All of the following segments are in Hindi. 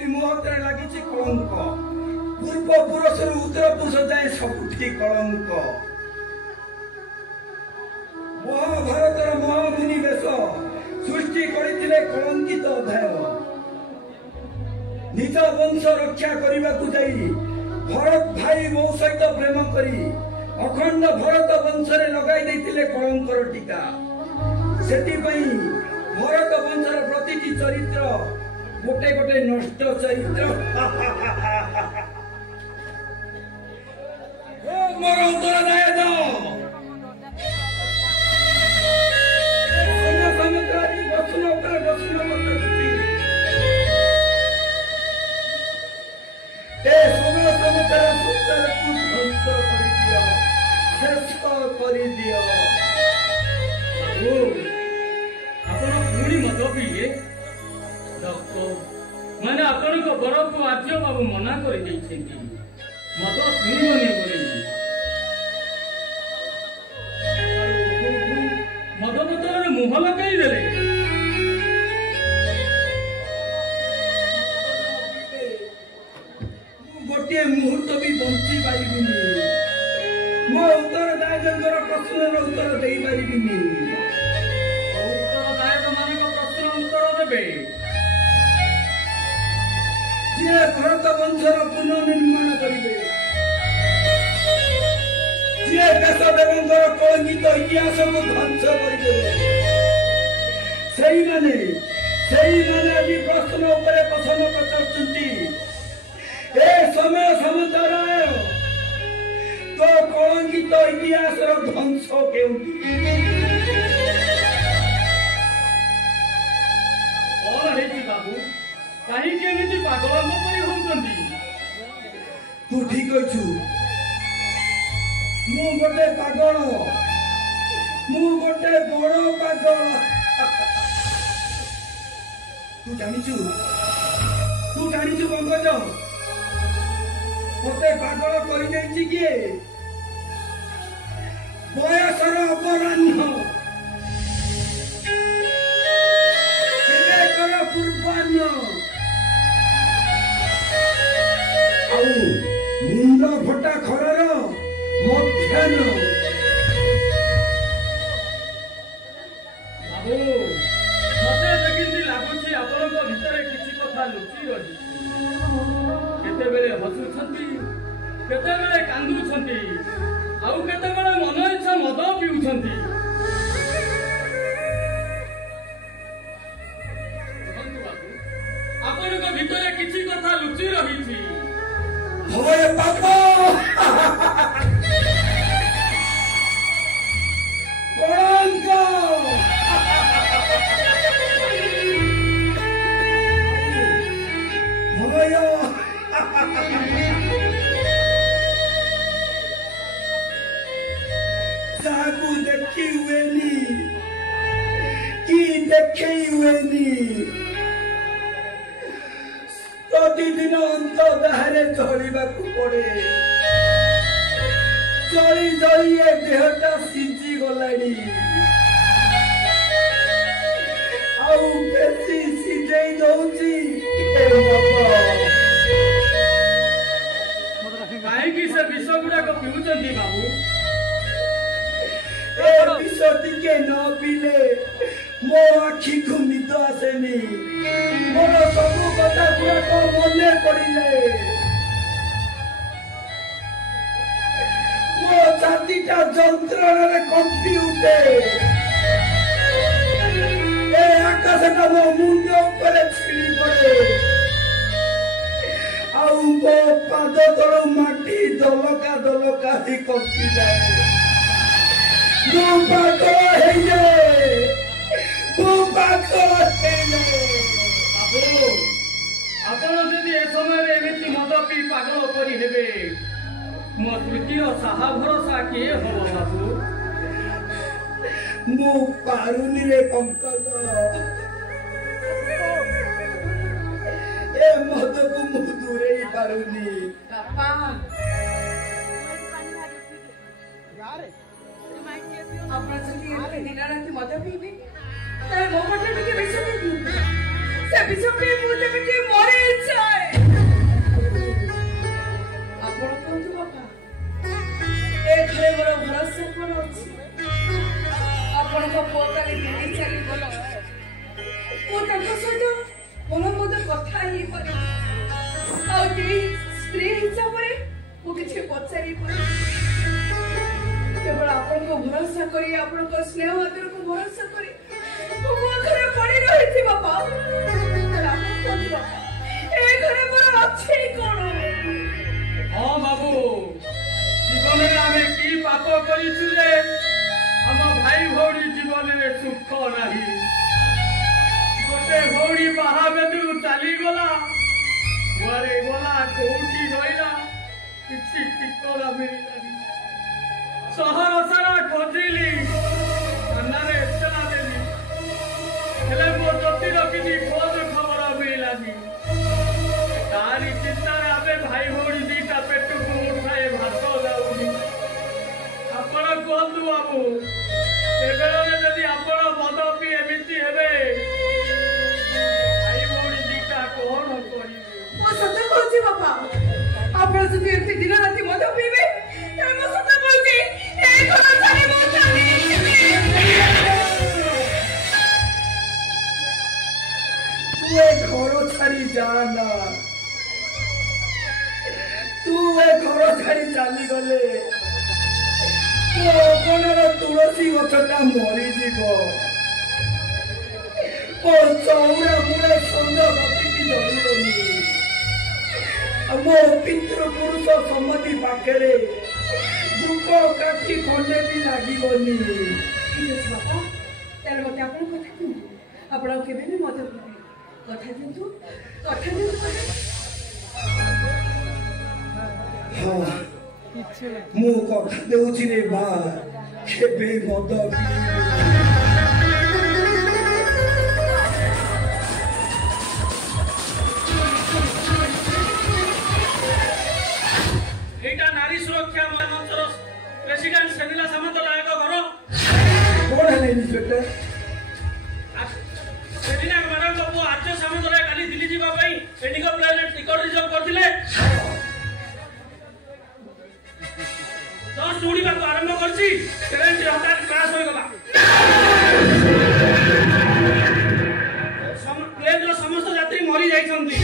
स्त्री मुहूर्त लगी कलंक पूर्व पुरुष उत्तर पुरुष जाए सबुठी कलंक महाभारतर महामुनि वेश सृष्टि करथिले कलंकित अध्याय निज वंश रक्षा करने को जाई भरत भाई मो सहित प्रेम करी अखंड भरत वंश रे लगाई देथिले कलंकर टीका सेति पई भरत वंशर प्रतिटी चरित्र गोटे गोटे नष्ट चरित्र ओ मोर उत्तर दाय दो समुद्रादी बसुन उत्तर बसुन पद्धति ए सोना समुद्र सुंदर तू ध्वंस कर दियो शेष कर दियो ओ आपण पुणी मत पिए मैंने आपण को बड़ को आज्य बाबू मना कर मत पीबनी मद बोतल मुह लगे गोटे मुहूर्त भी बंची पारि मो उत्तरदायक प्रश्न उत्तर दे पारि उत्तरदायक मान प्रश्न उत्तर देवे जे भरत वंशर पुनर्निर्माण करेंगे जे देशदेवंकर कलंकित इतिहास को ध्वंस करेंगे आज प्रश्न उपरे प्रश्न पचारुंट ए समय समुद्राय तो कलंकित इतिहास ध्वंस केउंटी कौन है बाबू कहीं केमिति पागल परी होउछंती तू ठीक अछु मु गोटे पागल मु गोटे बड़ पागल तू जानिछु पंकज मते पागल कर देछि किए बयसर अपराह्न पूर्वाह्न मुंड फटा खरार मध्याह्न बाबू मते देखिंदी लागुछि आपनक भितरे किछि कथा लुचि रही केते बेले हसुछंती केते बेले कांदुछंती आउ केते बेले मन इच्छा मद पिउछंती आपनक भितरे किछि कथा लुचि रही भय पाप कलंक भय सागु देखी हुएनी कि देखे हुएनी प्रतिदिन अंत दाहरे चलवा पड़े चली चली ए देहटा सिझी गलानी आउ बेसी सिझेई दउची काहेकि से विष गुड़ा को पिउचंती बाबू ए विष टिके न पीले मो आखि को निद आसेनी मोर सबु कथा गुड़ा मने पड़िले मो छातीटा जंत्रणा कंपी उठे ए आकाशटा मो मुंड ऊपर छिड़ी पड़े आउ मो पाद तल माटी दलका दलका ही कंपी जाए मो पागल है ये आपण यदि ए समय एमती मद पी पागल परी हेबे मो तृतीय साहा भरोसा किए हो बाबू मु पारुनी रे पंकज ए मद को मु दूरे ही पारुनी पापा यार अपना से दिन रात मद पीबे तार मो पटे के विषय से विषय पे मुझे मरे इच्छा किसी पचारि केवल आपण को भरोसा करी आपण को स्नेह आदर को भरोसा करी मो घरे पड़ी रही थी बाबा ए घरे मोर अच्छे कोन हां बाबू जीवन में आमे की पाप करिछु जे हम भाई भौरी जीवन में सुख नाही गोटे भौरी बाहाबेदु चली गला घरे गला कोठी रहिला किछि टिकोला मिलिलानी शहर सारा खोजिली अन्नारे चला देली हेले मो जति रखिनी खोज खबर मिलिलानी तारी चिंता आमे भाई भौरी दीटा पेट को उठाए भात लाउनी आपण कहतु बाबू एबेले जदि आपण मद पी एमिति हेबे भाई भौरी दीटा कोन करिवे मो सत कहछि बाबा आपण जदि एते दिन राति मद पीबे ए मो सत कहछि ए घर छाड़ी मो छाड़ी तू ए घर छाड़ी जाना तू ए घर छाड़ी चली गले तो कोनर तुलसी गछटा मरी जीव ओ चौरा मुळे छंद गतिकी जलिबनी मो पितृ पुरुष सम्मति पाखरे दुख काठी खंडे भी लागिबनी ठीक अछि बाबा तार मते आपण कथा दिंतु आपण केबे भी मत पीबे कथा दिंतु हाँ मु कथा देउछि रे बा केबे मद एटा नारी सुरक्षा मंचर प्रेसिडेंट सेनिला सामंत नायक घर कोन है इंस्पेक्टर सेनिला मैडम को आर्य सामंत रे काली दिल्ली जीवा पई इंडिगो प्लेन टिकट रिजर्व करथिले तो स्टोरी को आरंभ करछि ट्रेन से हठात क्रैश हो गला प्लेन रो समस्त यात्री मरि जाइछन्ती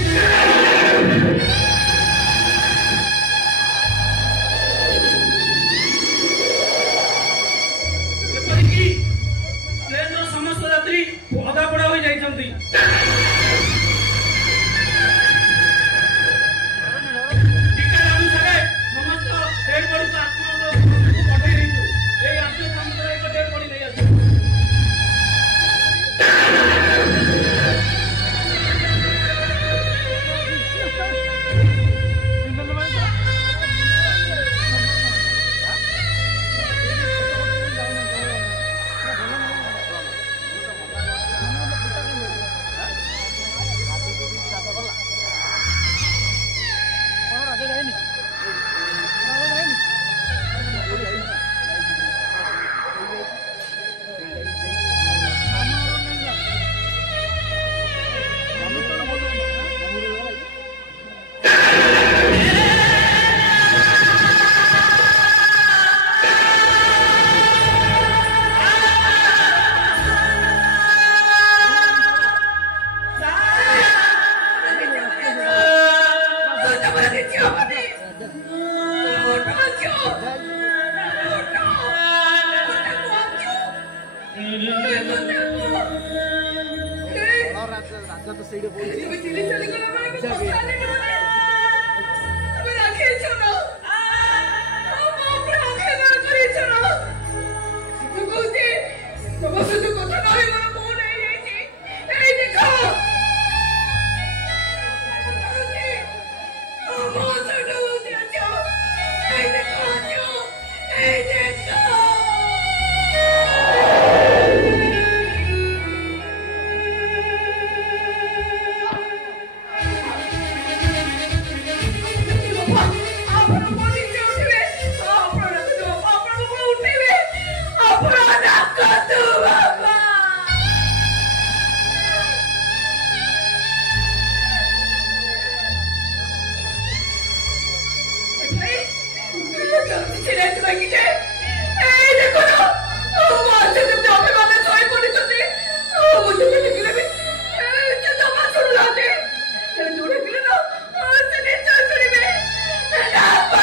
प्लेन रो समस्त यात्री अधा पड़ा हो जाइछन्ती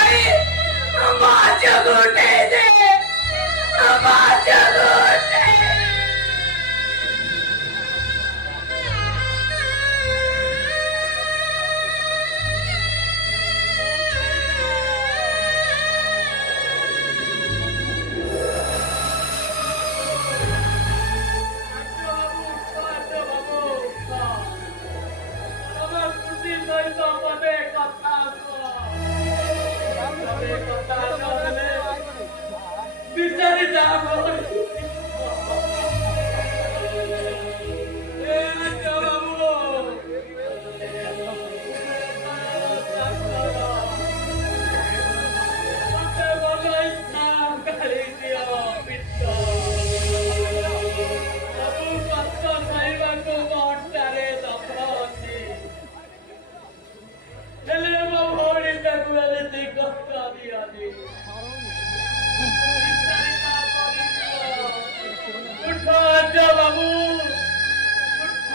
Hey! ସହିତ ପଦେ କଥା କୁହ। ପଦେ କଥା ନହେଲେ ବିଚାରି ଯାହା ଭଳି। ଏ ରାଜ ବାବୁ ମତେ ଭଲ ଇଚ୍ଛା ଗାଳି ଦିଅ ପିତ। ସବୁ କଷ୍ଟ ସହିବାକୁ ମୋ ଅଣ୍ଟାରେ ଦଫ ଅଛି। ହେଲେ ମୋ ଭଉଣୀ ତାକୁ ଏମିତି କଷ୍ଟ ଦିଅନି। ଉଠ ରାଜ ବାବୁ ଉଠ।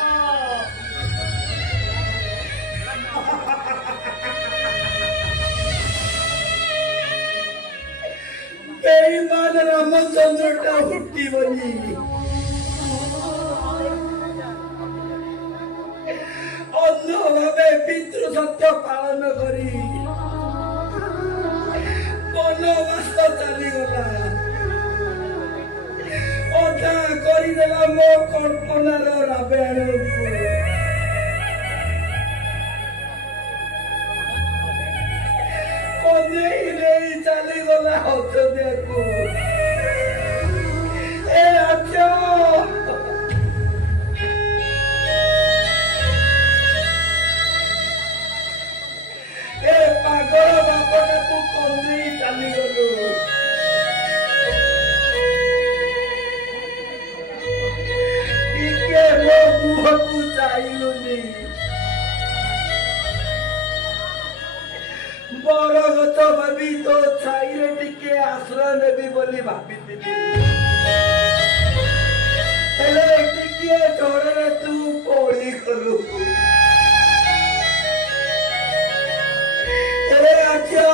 বেঈমান রামচন্দ্রটা উঠিবনি। অন্যভাবে পিতৃ সত্য পালন করি বনবাস চালিগলা। অধা করিদেলা ମୋ କଳ୍ପନାର ରାବେଣକୁ। କନ୍ଦେଇ ନେଇ ଚାଲିଗଲା ଅଯୋଧ୍ୟାକୁ। ଏ ରାଜ୍ୟ ଏ ପାଗଳ ବାପଟାକୁ କନ୍ଦେଇ ଚାଲିଗଲୁ। ଟିକେ ମୋ ମୁହଁକୁ ଚାହିଁଲୁନି। ବରଗଛ ଭାବି ତୋ ଛାଇରେ ଟିକେ ଆଶ୍ରୟ ନେବି ବୋଲି ଭାବିଥିଲି। ହେଲେ ଟିକିଏ ଝଡ଼ରେ ତୁ ପୋଡ଼ିଗଲୁ। ଏ ରାଜ୍ୟ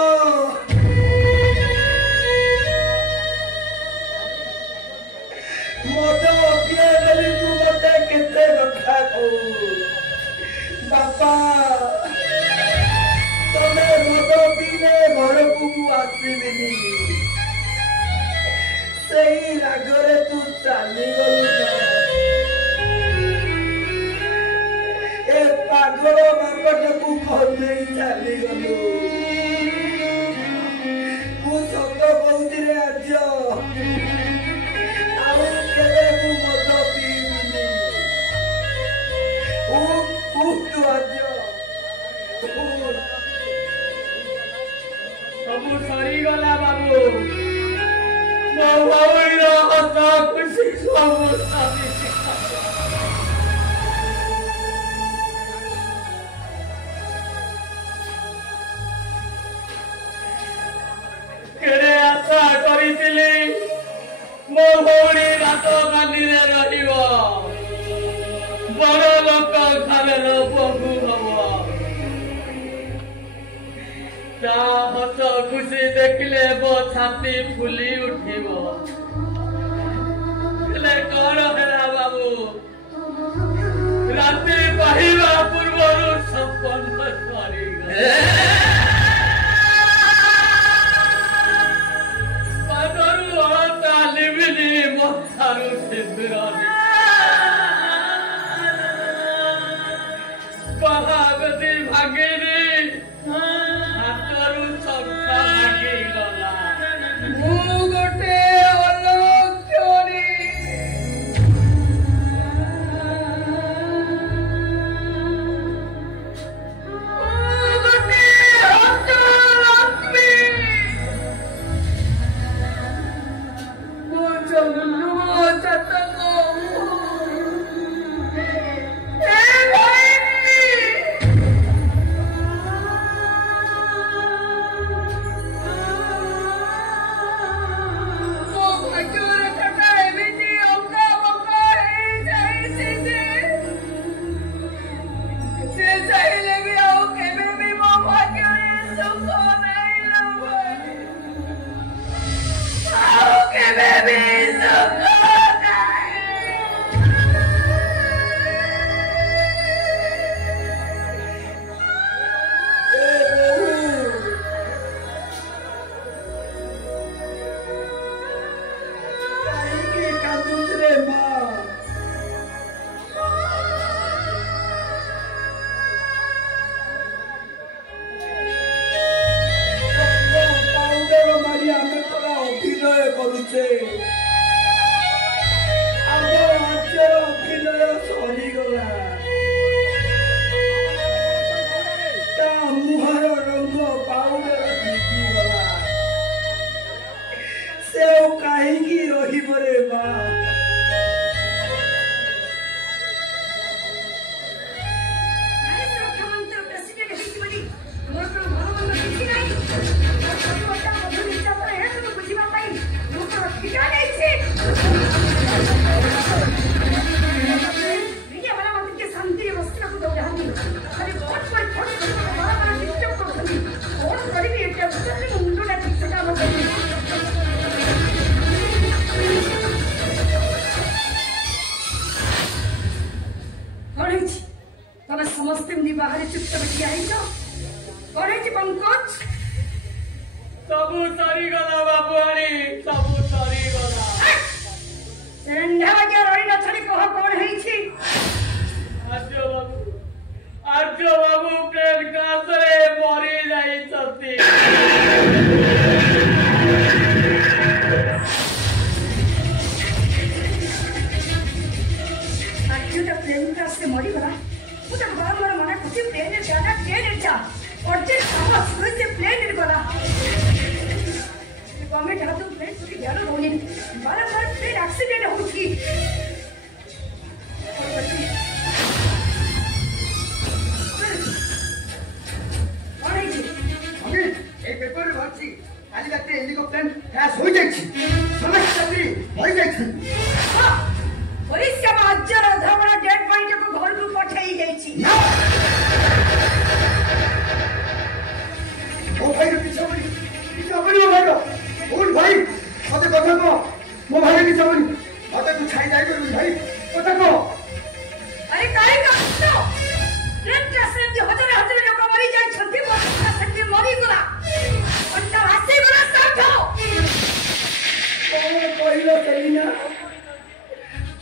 ମଦ ପିଏ ବୋଲି ତୁ ମତେ କେତେ କଥା କହୁ। ବାପା ତମେ ମଦ ପିଇଲେ ଘରକୁ ମୁଁ ଆସିବିନି। ସେଇ ରାଗରେ ତୁ ଚାଲିଗଲୁ ନା। ଏ ପାଗଳ ବାପଟାକୁ କନ୍ଦେଇ ଚାଲିଗଲୁ। ମୁଁ ସତ କହୁଛି ରେ ରାଜ୍ୟ, ଆଉ କେବେ ମୁଁ ମଦ ପିଇବିନି। ସବୁ ସରିଗଲା ବାବୁ। ମୋ ଭଉଣୀର ହସ ଖୁସି ସବୁ ସରିଗଲା। କେଡ଼େ ଆଶା କରିଥିଲି ମୋ ଭଉଣୀ ରାତ କାନ୍ଦିରେ ରହିବ, ବଡ଼ ଲୋକ ଘରର ବୋହୂ ହବ। ତା ହସ ଖୁସି ଦେଖିଲେ ମୋ ଛାତି ଫୁଲି ଉଠିବ। ହେଲେ କଣ ହେଲା ବାବୁ, ରାତି କହିବା ପୂର୍ବରୁ ସମ୍ପନ୍ନ ସରିଗଲା। ପାଦରୁ ଅଳତା ଲିଭିନି, ମଥାରୁ ସିନ୍ଦୁର ବାହାଗତି ଭାଙ୍ଗିନି, ହାତରୁ ଶଙ୍ଖା ଭାଙ୍ଗିଗଲା। ମୁଁ ଗୋଟେ ଅଲକ୍ଷଣୀ। ମୁଁ ଗୋଟେ पंकज सबू सरीगला बाबुआणी सबू सरीगला रंधाबाजा रही न छड़ी कह कौन है छी आर्य बाबू प्रेम कासरे मरी जाई छथि आर्य तो प्रेम का से मरी गला मुझे बार-बार मना कुछ प्लेन जाना ट्रेन जा और जे साहस से प्लेन गला गवर्नमेंट हाथ तो प्लेन सुखी जानो होनी बार-बार प्लेन एक्सीडेंट होची पेपर वाची काली रात हेलिकॉप्टर क्रैश हो जाइछि समस्त यात्री मरि जाइछि पुलिस के बाजर धमरा डेड बॉडी को घर को पठाई जाइछि ओ भाई के पीछे बड़ी ओ भाई बोल भाई मते कथा को मो भाई के पीछे बड़ी मते तू छाई जाई भाई कथा को अरे काहे का ट्रेन के से हजार हजार लोग मरि जाय छथि से मरि गला अंता हासे गला समझो ओ पहिलो कहिना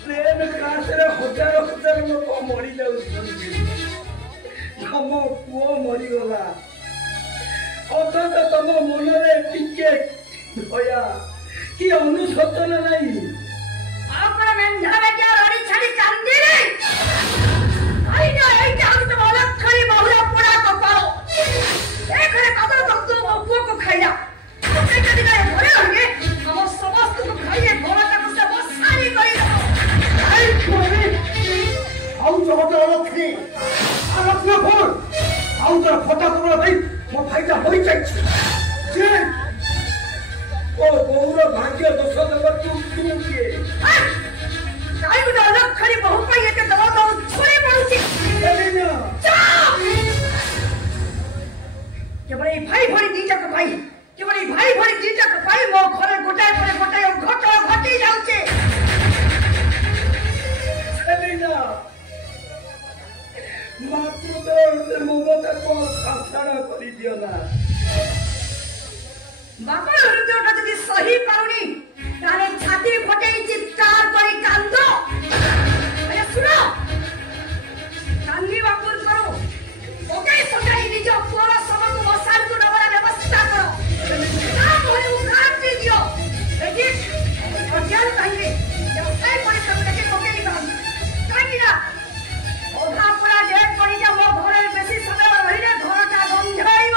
ट्रेन क्रैश रे हजार हजार लोग मरि जाउछथि हम पुओ मरि गला অথচ তম মনরে টিকে দয়া কি অনুশোচনা নাই আপন মেন্ধাবে কি রড়ি ছাড়ি কান্দে রে আই না এই কাজ তো অলক খালি বহুলা পোড়া কপাল এখানে কত ভক্ত মপুও কো খাইলা প্রত্যেক দিন ঘরে হইয়ে আমার সমস্ত কো খাইয়ে ঘরটা কো সব সারি করি দাও আই কোরে আউ জগতে অলক্ষী অলক্ষ ফোন আউ তোর ফটা তোমরা ভাই মো ভাইটা হই যাচ্ছে যে ও গৌর ভাগ্য দোষ দেব তুমি কি কাই গো অলক খালি বহু পাই এতে দাও দাও ছড়ে পড়ুছি না কেবল এই ভাই ভরি দিটাকে ভাই কেবল এই ভাই ভরি দিটাকে ভাই মো ঘরে গোটায় করে গোটায় ঘট ঘটি যাচ্ছে না মাত্র তো মমতা কো খাছাড়া করি দিও না বাপর হৃদয়টা যদি সহি পাউনি তাহলে ছাতি ফটাই চিৎকার করে কান্দ আরে শুনো কান্দি বাপুর করো ওকে ফটাই নিজ পুরো সমাজ মশাল কো নবরা ব্যবস্থা করো না বলে উগাড় দিও এটি অজ্ঞান কাহিনী ব্যবসায় পরিশ্রমটাকে ওকে দিও কাহিনী না ওঠা পুরা ডেট করে যা মো ঘরের বেশি সময় রহিলে ঘরটা গন্ধ হইব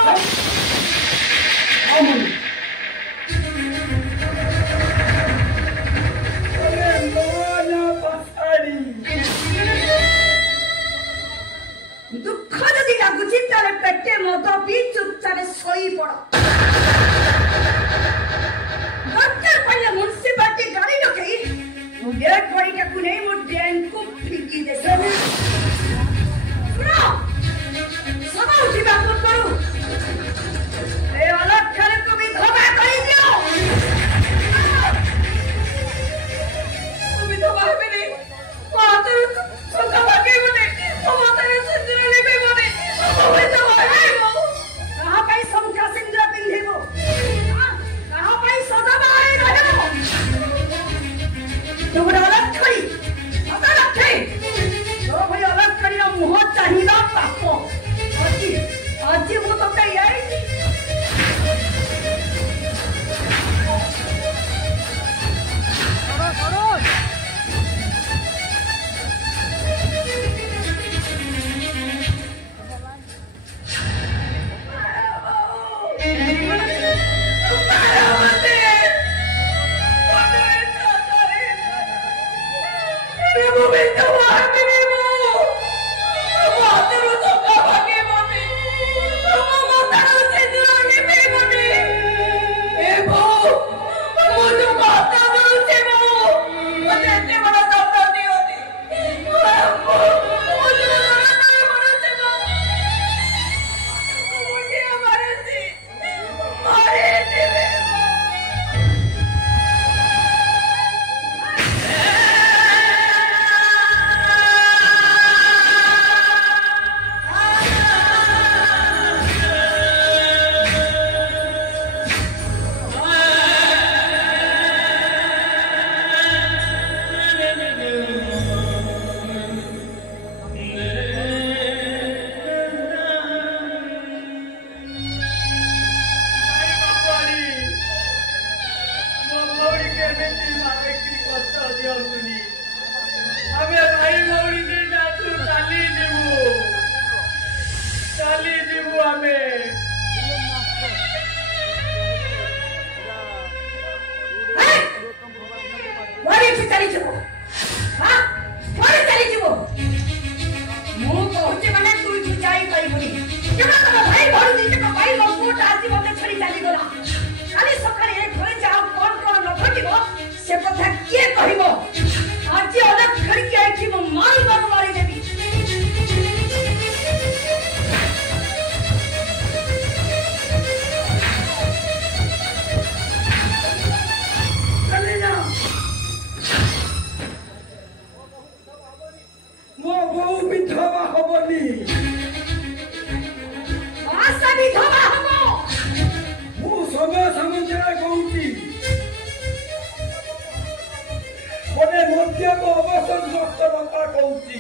ସତସ୍ତ କଥା କହୁଛି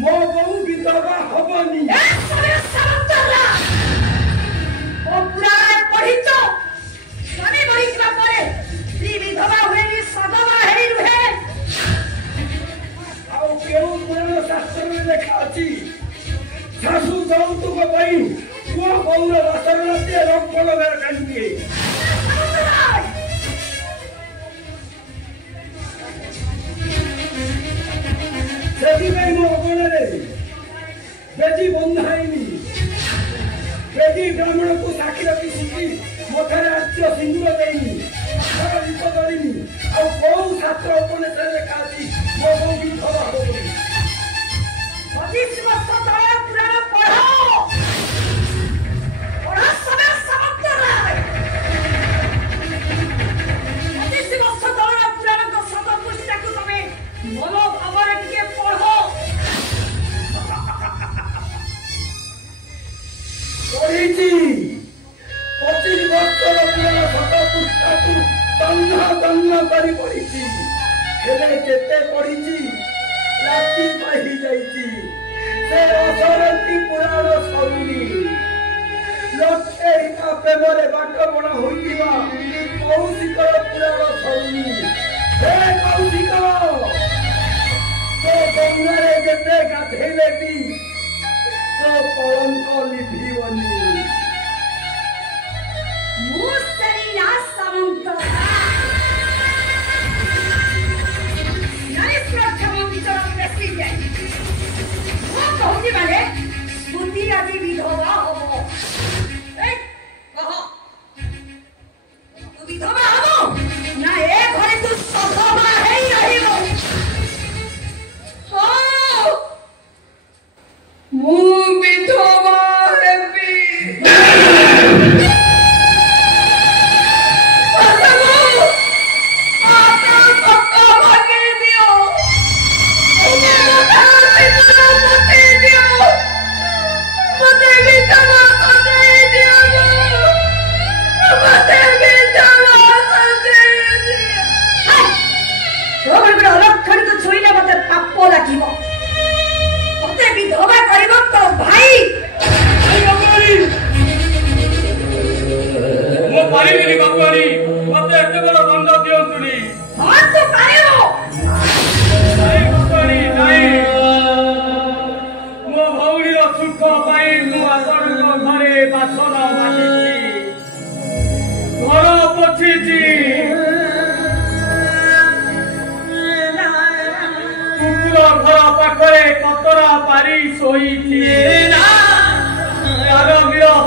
ମୋ ବୋଉ ବିଧବା ହବନି। ସ୍ୱାମୀ ମରିଯିବା ପରେ ସ୍ତ୍ରୀ ବିଧବା ହୁଏନି, ସଦବା ହେଇ ରୁହେ। ଆଉ କେଉଁ ପୁରାଣ ଶାସ୍ତ୍ରରେ ଲେଖା ଅଛି ଶାଶୁ ଯୌତୁକ ପାଇଁ ପୁଅ ବୋଉର ବାସର ରାତିରେ ରକ୍ତ ଲଗାର କାନ୍ଦିଏ? ସେଥିପାଇଁ ମୋ ଅଗଣାରେ ବେଦି ବନ୍ଧା ହେଇନି, ବେଦି ବ୍ରାହ୍ମଣକୁ ସାକ୍ଷୀ ରଖିଛି, ମଥାରେ ଆର୍ଯ୍ୟ ସିନ୍ଦୁର ଦେଇନି, ଦୀପ ଦଳିନି। ଆଉ କୋଉ ଶାସ୍ତ୍ର ଉପନିଷଦରେ ଲେଖା ଅଛି ମୋ ବୋଉ ବିଧବା ହବ ବୋଲି? 25 ବର୍ଷ ତଳେ ପୁରାଣ ପଢ ସମୟ ସମାପ୍ତ ହେଲା। 25 ବର୍ଷ ତଳର ପୁରାଣଙ୍କ ଶତ ପୃଷ୍ଠାକୁ ତମେ ମନ ଭାବରେ ଟିକେ ପଢ। ପଢିଛି 25 ବର୍ଷର ପୁରାଣ ଶତ ପୃଷ୍ଠାକୁ ତନ୍ନ କରି ପଢିଛି, ହେଲେ କେତେ ପଢିଛି ରାତି ପାହି ଯାଇଛି। ସେ ଅସରନ୍ତି ପୁରାଣ ସରୁନି। ଲକ୍ଷେ ହିତା ପ୍ରେମରେ ବାଟ ବଣା ହୋଇଥିବା କୌଶିକର ପୁରାଣ ସରୁନି। ହେ କୌଶିକ, ତୋ ଗଙ୍ଗାରେ ଯେତେ ଗାଧେଇଲେ ବି ତୋ କଳଙ୍କ ଲିଭିବନି। ମୁଁ ସେଇ ସାମନ୍ତ ନାରୀ ସୁରକ୍ଷା ମଞ୍ଚର ପ୍ରେସିଡେଣ୍ଟ। ମୁଁ କହୁଛି ମାନେ ସ୍ମୃତି ଆଜି ବିଧବା ହବ। କହ, ତୁ ବିଧବା ହବ ନା ଏ ଘରେ ତୁ ସଧବା ହେଇ ରହିବ? ମୁଁ ବିଧବା ହେବି।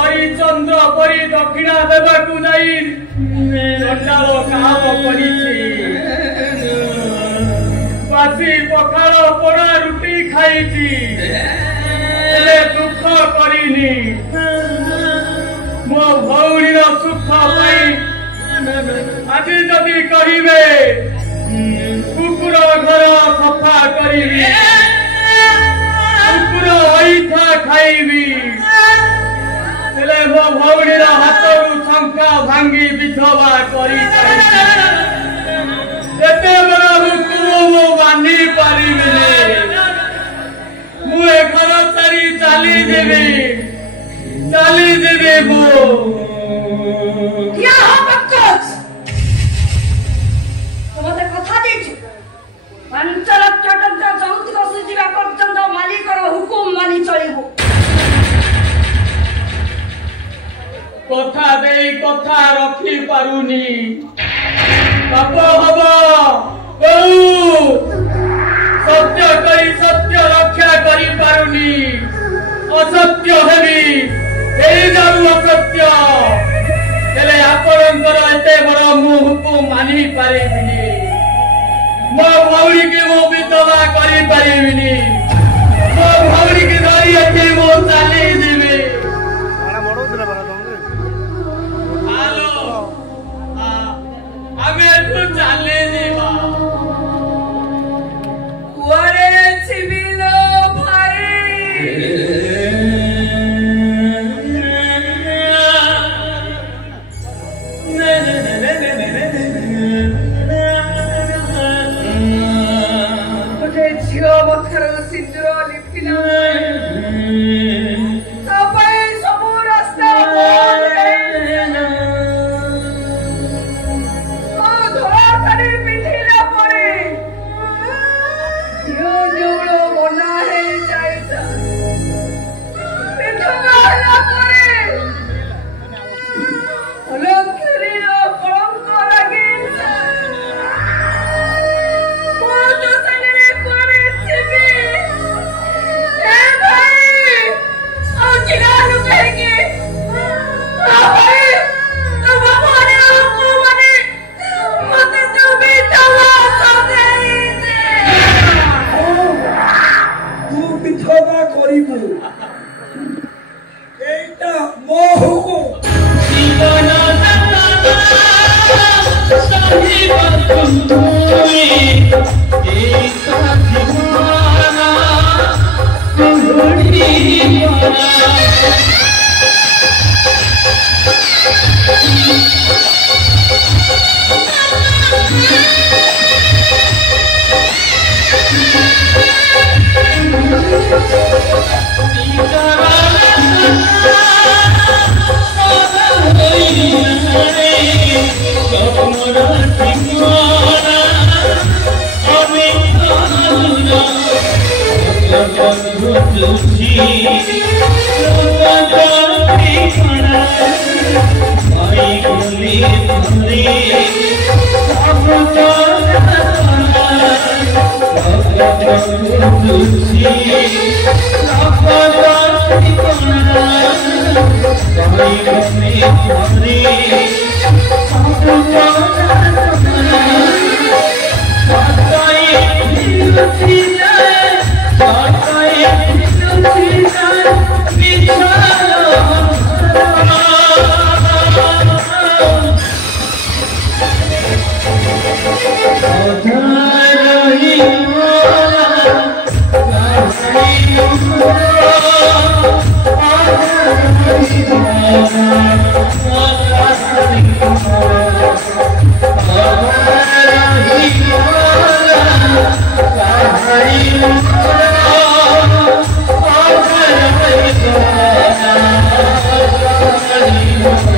ହରିଚନ୍ଦ୍ର ପରି ଦକ୍ଷିଣା ଦେବାକୁ ଯାଇ ଚଣ୍ଡାଳ କାମ କରିଛି। ବାସି ପଖାଳ ପୋଡ଼ା ରୁଟି ଖାଇଛି, ହେଲେ ଦୁଃଖ କରିନି। ମୋ ଭଉଣୀର ସୁଖ ପାଇଁ ଆଜି ଯଦି କହିବେ କୁକୁର ଘର ସଫା କରିବି, କୁକୁର ଅଇଠା ଖାଇବି, ହେଲେ ମୋ ଭଉଣୀର ହାତରୁ ଶଙ୍ଖା ଭାଙ୍ଗି ବିଧବା କରିପାରିବି। ଏତେ ବଡ଼ ହୁକୁମ ମୁଁ ମାନି ପାରିବିନି। ମୁଁ ଏ ଘର ଛାଡ଼ି ଚାଲିଯିବି ମୁଁ। ମତେ କଥା ଦେଇଛୁ 5 ଲକ୍ଷ ଟଙ୍କା ଯୌତୁକ ସୁଝିବା ପର୍ଯ୍ୟନ୍ତ ମାଲିକର ହୁକୁମ ମାନି ଚଳିବୁ। କଥା ଦେଇ କଥା ରଖି ପାରୁନି, ପାପ ହବ। ସତ୍ୟ କରି ସତ୍ୟ ରକ୍ଷା କରିପାରୁନି, ଅସତ୍ୟ ହେବି, ହେଇଯାଉ ଅସତ୍ୟ। ହେଲେ ଆପଣଙ୍କର ଏତେ ବଡ଼ ମୁଁ ହୁକୁମ ମାନି ପାରିବିନି। ମୋ ଭଉଣୀକି ମୁଁ ବିଧବା କରିପାରିବିନି। ମୋ ଭଉଣୀକି ଧରି ଏଠି ମୁଁ ଚାଲିଯିବି। ଆମେ ଏଠୁ ଚାଲିଯିବା। କୁଆଡ଼େ ଯିବି ଲୋ ଭାଇ? Oh